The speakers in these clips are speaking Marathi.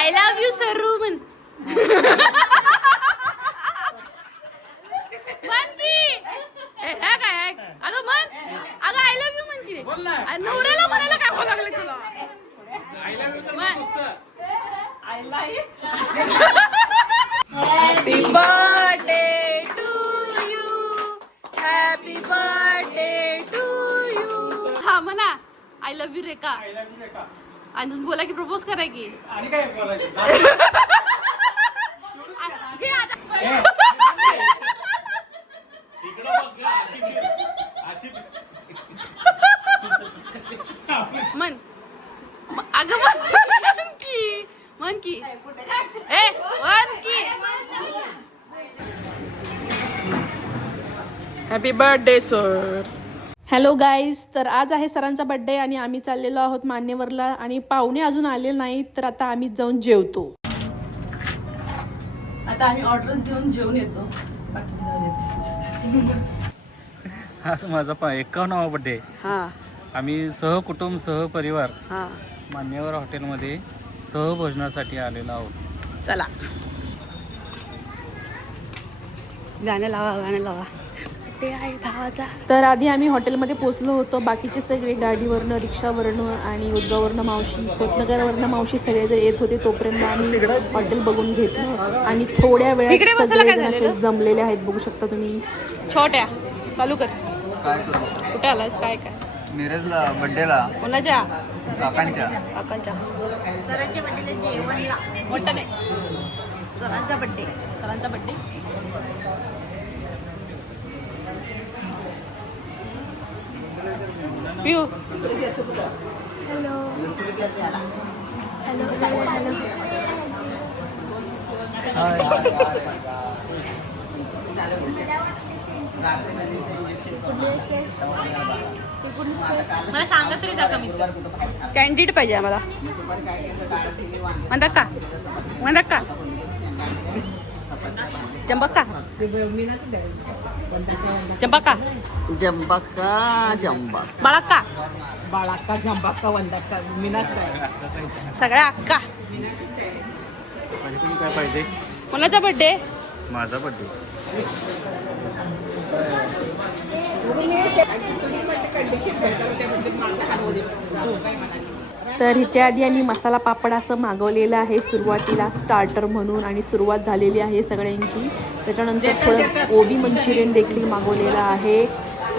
आय लव्ह यू सरू म्हण. म्हण की काय अगं म्हण. अगं आय लव्ह यू म्हण की. नवऱ्याला म्हणायला काय बोलावं लागलं तुला. Happy birthday to you. Happy birthday to you. हा म्हणा आय लव्ह यू रेखा. आणि बोला की प्रपोज करा की. मन अगं म्हण की. म्हण की ए म्हण की. Happy birthday sir. Hello guys, तर आज आहे सरांचा बर्थडे आणि आम्ही चाललेलो आहोत मान्यवरला आणि पाहुणे अजून आले नाहीत, तर आता आम्ही जाऊन जेवतो. आता आम्ही ऑर्डर देऊन जेवून येतो. हा माझा 51वा बर्थडे. हा आम्ही सहकुटुंब सहपरिवार हा मान्यवर हॉटेलमध्ये सहभोजनासाठी आलेलो आहोत. चला गाणं लावा गाणं लावा. भावाचा. तर आधी आम्ही हॉटेलमध्ये पोहोचलो होतो. बाकीचे सगळे गाडीवरनं रिक्षावरनं आणि उद्गावरनं मावशी खोतनगरवरनं मावशी सगळे जर येत होते तोपर्यंत आम्ही हॉटेल बघून घेतलं आणि थोड्या वेळात सगळे असे जमलेले आहेत. बघू शकता तुम्ही. छोट्या चालू कर. कुठे आलास काय काय. मिरजला बर्थडेला. कोणाच्या. काकांच्या. काकांच्या. सरांच्या बर्थडेला जेवणला. मोठा नाही. सरांचा बर्थडे. सरांचा बर्थडे. पिऊ. Hello hello hello hello. मला सांगा तरी जा कमी. कॅन्डिडेट पाहिजे आम्हाला. म्हणतात का म्हणतात का जंबक्का जंबक्का जंबाका जंबा बाळक्का बाळाका जंबाका वंदाका मीनाच सगळ्या अक्का. काय पाहिजे. कोणाचा बर्थडे. माझा बर्थडे. तर इथे आधी आम्ही मसाला पापड असं मागवलेलं आहे सुरुवातीला स्टार्टर म्हणून आणि सुरुवात झालेली आहे सगळ्यांची. त्याच्यानंतर थोडं गोबी मंचुरियन देखील मागवलेलं आहे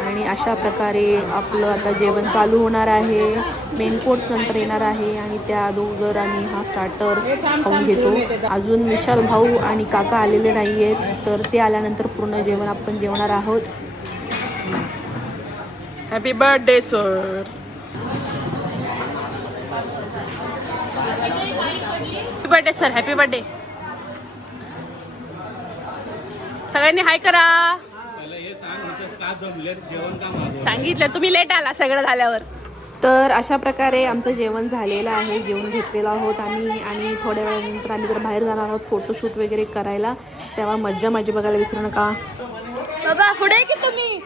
आणि अशा प्रकारे आपलं आता जेवण चालू होणार आहे. मेन कोर्स नंतर येणार आहे आणि त्या अगोदर आम्ही हा स्टार्टर खाऊन घेतो. अजून विशाल भाऊ आणि काका आलेले नाही आहेत, तर ते आल्यानंतर पूर्ण जेवण आपण जेवणार आहोत. Happy birthday sir. Happy birthday sir. Happy birthday. सगळ्यांनी हाय करा. सांगितलं तुम्ही लेट आला सगळं झाल्यावर. तर अशा प्रकारे आमचं जेवण झालेलं आहे. जेवण घेतलेलं आहोत आम्ही आणि थोड्या वेळानंतर आम्ही जर बाहेर जाणार आहोत फोटोशूट वगैरे करायला. तेव्हा मज्जा माझी बघायला विसरू नका. बाबा पुढे की तुम्ही.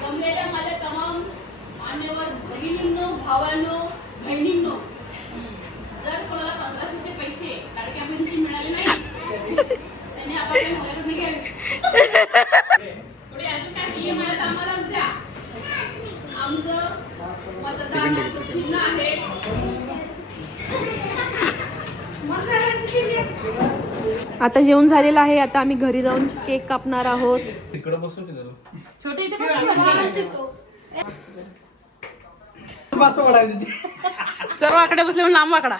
जमलेल्या माझ्या तमाम मान्यवर भगिनींनो भावांनो बहिणींनो, जर कोणाला 1500चे पैसे लाडक्या बहिणीचे मिळाले नाही त्यांनी आपल्या मुलाकडनं घ्यावे. पुढे अजून काय नियम आहे आम्हालाच द्या. आमचं मतदानाचं चिन्ह आहे. आता जेवण झालेलं आहे. आता आम्ही घरी जाऊन केक कापणार आहोत. तिकडे बसून की छोटे इथे सर्व आकडे बसले म्हणून लांब आकडा.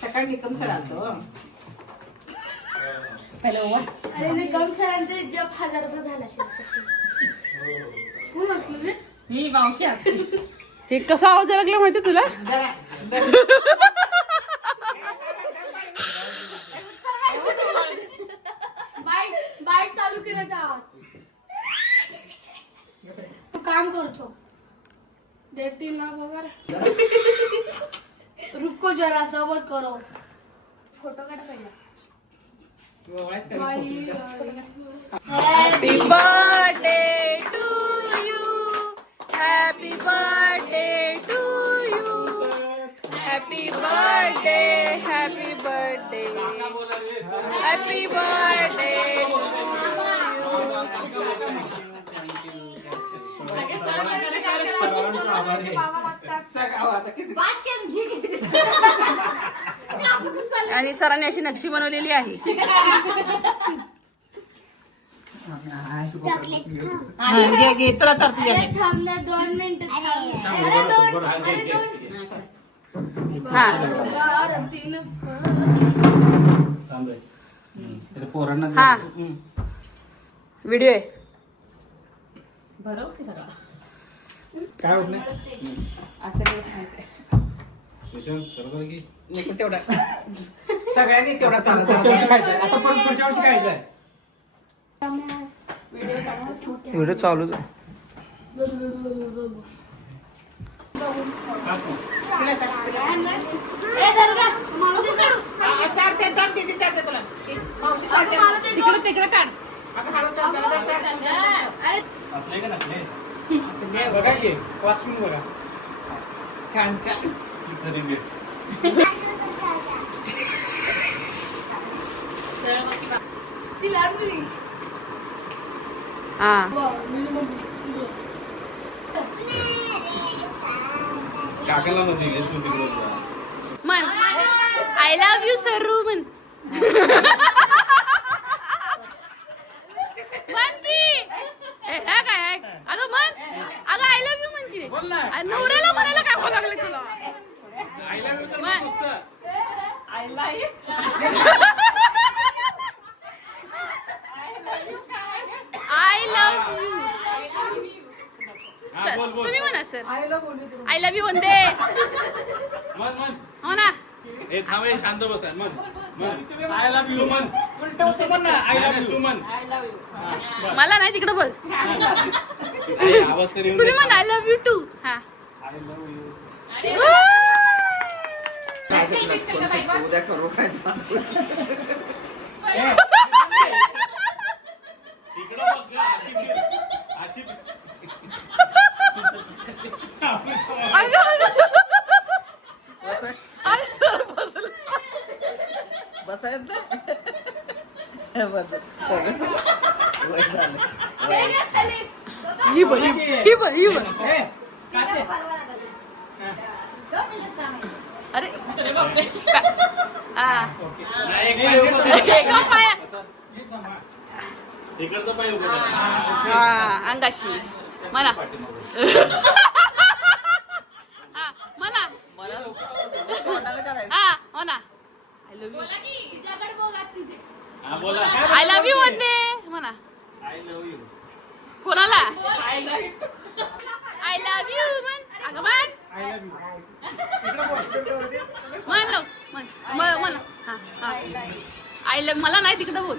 सकाळी कम सरातो. अरे निगम सरांचे जप 1000 रुपये झाला कोण असलो रे. ही मावशी असते. हे कसा आवाज लागला माहिती तुला. बाईट चालू केल्याचा आवाज. तू काम करतो 1.5 लाख पगार. रुको जरा सबर करो. फोटो काढ पहिला. Happy birthday to you. आणि सरांनी अशी नक्षी बनवलेली आहे. घे तुला तर तुझ्या अरे थांब ना 2 मिनिटं अरे दोन हा अरे 3 पोरांना हा व्हिडिओ आहे. बरोबर की सगळं काय होत नाही आजचा दिवस खायचंय की नको तेवढा सगळ्यांनी तेवढा चालत आता परत पुढच्या वर्षी खायचं आहे. व्हिडिओ चालूच आहे. ए दर्गा मारू दे काढू. अगं मारू दे तिकडे तिकडे काढ. अरे असले का नसले बघा की वाचून बघा छान छान ती लागली. हा काकाला मध्ये गेले तू तिकडे मन आय लव्ह यू सरू मन. मन की काय अगं मन अगं आय लव्ह यू म्हणशील. नवऱ्याला म्हणायला काय बोलावं लागलं तुला. मन आय लव्ह यू. सर तुम्ही म्हणा sir I love you Vande. मन मन हो ना. ए थांब ए, शांत बसा मन मन आय लव्ह यू मन उलट मन ना आय लव्ह यू मन मला नाही तिकडे बोल. आवाज तरी येऊन तुम्ही म्हणा आय लव्ह यू टू. हा आय लव्ह यू उद्या करू काय इकडं बघ गं, अशी बसायचं ही बघ ही बघ ही बघ. अरे हा नाही, एक पाय उभं कर. एका पाया इकडचं पाय उभं कर. हा अंगाशी म्हणा. हा म्हणा हा हो ना. I love you. तिच्याकडे बघा तिचे. हा बोला आय लव्ह यू म्हणते म्हणा. आय लव्ह यू कोणाला आय लव्ह यू म्हण. अगं म्हण म्हण लव म्हण म्हणा. हा हा आय लव्ह मला नाही तिकडे बोल.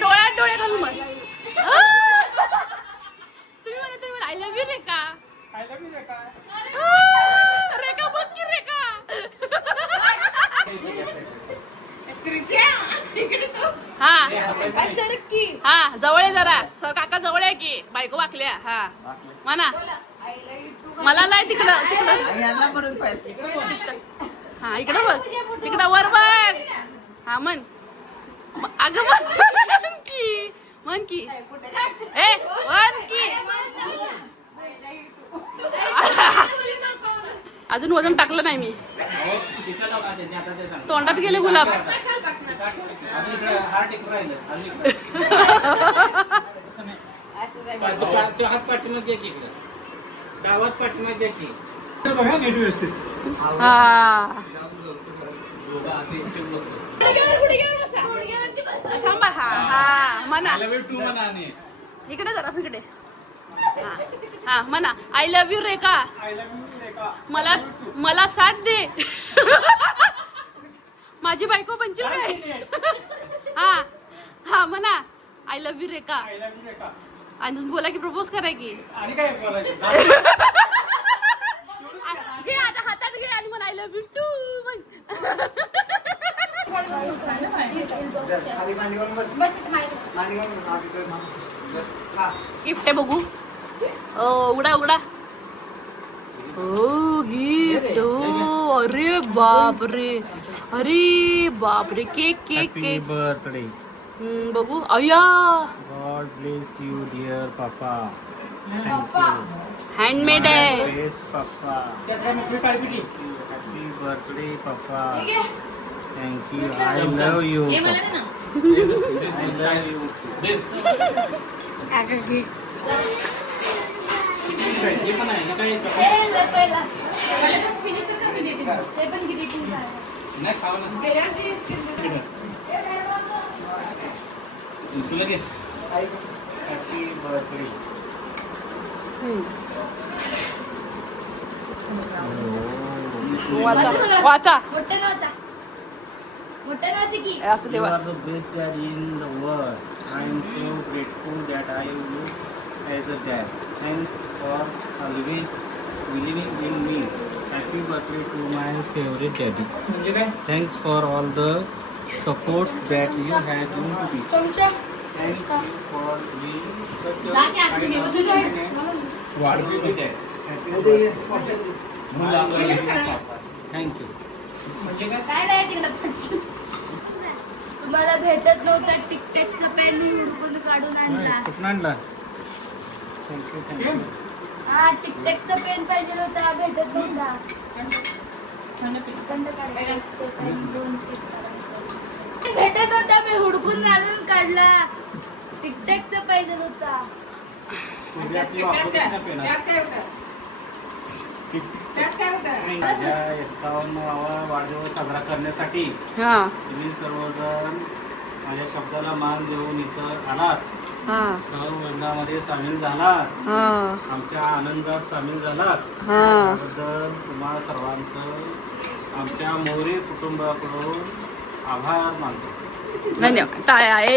डोळ्यात डोळे घालून म्हण. तुम्ही म्हणा I love you Rekha. I love you Rekha. Rekha बघ की रेखा. हा सरकी हा जवळ आहे जरा. काका जवळ आहे की बायको वाकल्या. हा म्हणा मला नाही तिकडं तिकडं. यांना म्हणून पाहिजे. हा इकडं बघ तिकडं वर बघ. हा म्हण अगं म्हण की म्हण की ए म्हण की. अजून वजन टाकलं नाही मी. अहो, दिसायला लावा त्याची, आता ते सांग. तोंडात गेले गुलाब. अजून इकडे हात टेकून राहिलं. अजून इकडे. तो हात पाठीमागे घ्या की इकडे. डावात पाठीमागे घ्या की. बघा नीट व्यवस्थित. हा दोघं हात एकटे बसले. थांबा. हा हा म्हणा आय लव्ह यू टू म्हणा आणि इकडे जरा इकडे. हा हा म्हणा I love you Rekha. I love you Rekha. मला मला साथ दे. माझी बायको बनशील काय. हा हा म्हणा I love you Rekha. I love you Rekha. अजून बोला की प्रपोज करा की. आणि काय करायचं. घे आता हातात घे आणि म्हण आय लव्ह यू टू म्हण. खाली मांडीवरून बस. मांडीवरून बस. हा. गिफ्ट आहे बघू. उघडा उघडा. हो गिफ्ट. अरे बाप रे अरे बापरे cake cake happy cake birthday. बघू अय्या God bless you dear papa. Thank you. Handmade आहे बेस papa. Happy birthday papa. Thank you. I love you. हे मला दे ना. I love you. हे पण आहे. हे काय पहिला फिनिश तर कमी देते ते पण ग्रीटिंग नाही खावा ना. तुला घे. Happy birthday. वाचा वाचा मोठे नावाचा की असं You देवा are the best dad in the world. I am so grateful that I have you as a dad. Thanks for always believing in me. Happy birthday to my favorite daddy. म्हणजे काय? Thanks for all the supports that you have given to me. चमचा Thanks for being such a जा की आतमध्ये kind घेऊ तुझ्या. and वाढदिवस dad. Happy birthday. Thank you. म्हणजे काय? काय नाही तिकडं पटकन. तुम्हाला भेटत नव्हतं टिकटॅकचं पेन मी हुडकून काढून आणला कुठून आणला? थँक्यू. हा टिकटॅकचा पेन पाहिजे होता भेटत नव्हता थंड पी. थंड काढायचा. तो pen दोन piece काढायचा. भेटत होता मी हुडकून आणून काढला टिकटॅकचा पाहिजे होता माझ्या 51वा वाढदिवस साजरा करण्यासाठी हा तुम्ही सर्वजण माझ्या शब्दाला मान देऊन इथं आलात. हा सहवर्गामध्ये सामील झालात. हा आमच्या आनंदात सामील झालात. हा त्याबद्दल तुम्हा सर्वांचं आमच्या मोरे कुटुंबाकडून आभार मानतो. धन्यवाद टाळ्या ए